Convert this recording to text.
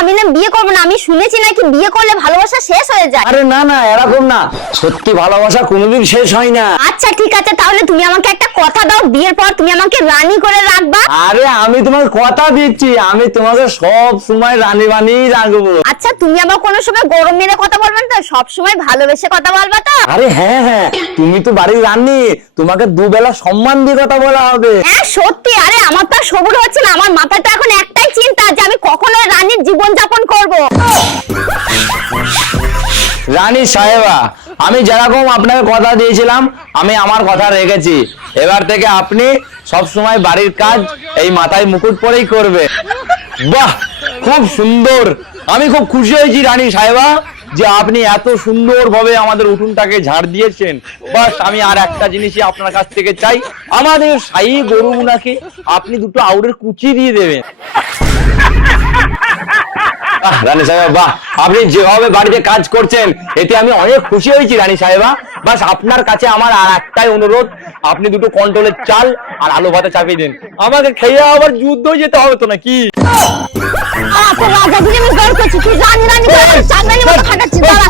আমি না বিয়ে করব না আমি শুনেছি নাকি বিয়ে করলে ভালোবাসা শেষ হয়ে যায়। আরে না না এরকম না। সত্যি ভালোবাসা কোনোদিন শেষ হয় না। আচ্ছা ঠিক আছে তাহলে তুমি আমাকে একটা কথা দাও বিয়ের পর তুমি আমাকে রানী করে রাখবা? আরে আমি তোমাকে কথা দিচ্ছি আমি তোমাকে সব সময় রানী বানিয়েই রাখব। আচ্ছা তুমি আবার কোনো সময় গরম মেরে কথা বলবে না তো? সব সময় ভালোবেসে কথা বলবা তো? আরে হ্যাঁ হ্যাঁ তুমি তো বাড়ির রানী তোমাকে দুবেলা সম্মান দিয়ে কথা বলা হবে। হ্যাঁ সত্যি আরে আমার তো আর সবুর হচ্ছে না আমার মাথায় তো এখন একটাই রানী সাহেবা, আমি যেরকম আপনাকে কথা দিয়েছিলাম, আমি আমার কথা রেখেছি। এবার থেকে আপনি সব সময় বাড়ির কাজ এই মাথায় মুকুট পরেই করবে বাহ, খুব সুন্দর। আমি খুব খুশি হয়েছি রানী সাহেবা, যে আপনি এত সুন্দর ভাবে আমাদের উঠুনটাকে ঝাড় দিয়েছেন। বাস, আমি আর একটা জিনিসই আপনার কাছ থেকে চাই। আমাদের সাই গরু মুনাকে আপনি দুটো আউরের কুচি দিয়ে দেবেন। রানী সাহেবা বাহ আপনি যেভাবে বাড়িতে কাজ করছেন এতে আমি অনেক খুশি হয়েছি রানী সাহেবা বাস আপনার কাছে আমার আর একটাই অনুরোধ আপনি দুটো কন্ট্রোলের চাল আর আলু ভাতে চাপিয়ে দিন। আমাকে খেয়ে আবার যুদ্ধ যেতে হবে তো নাকি? রাজা গুলি আমি গড় করছি তুই রানী রানী চাকরানি মতো খাটাচ্ছিস দাঁড়া।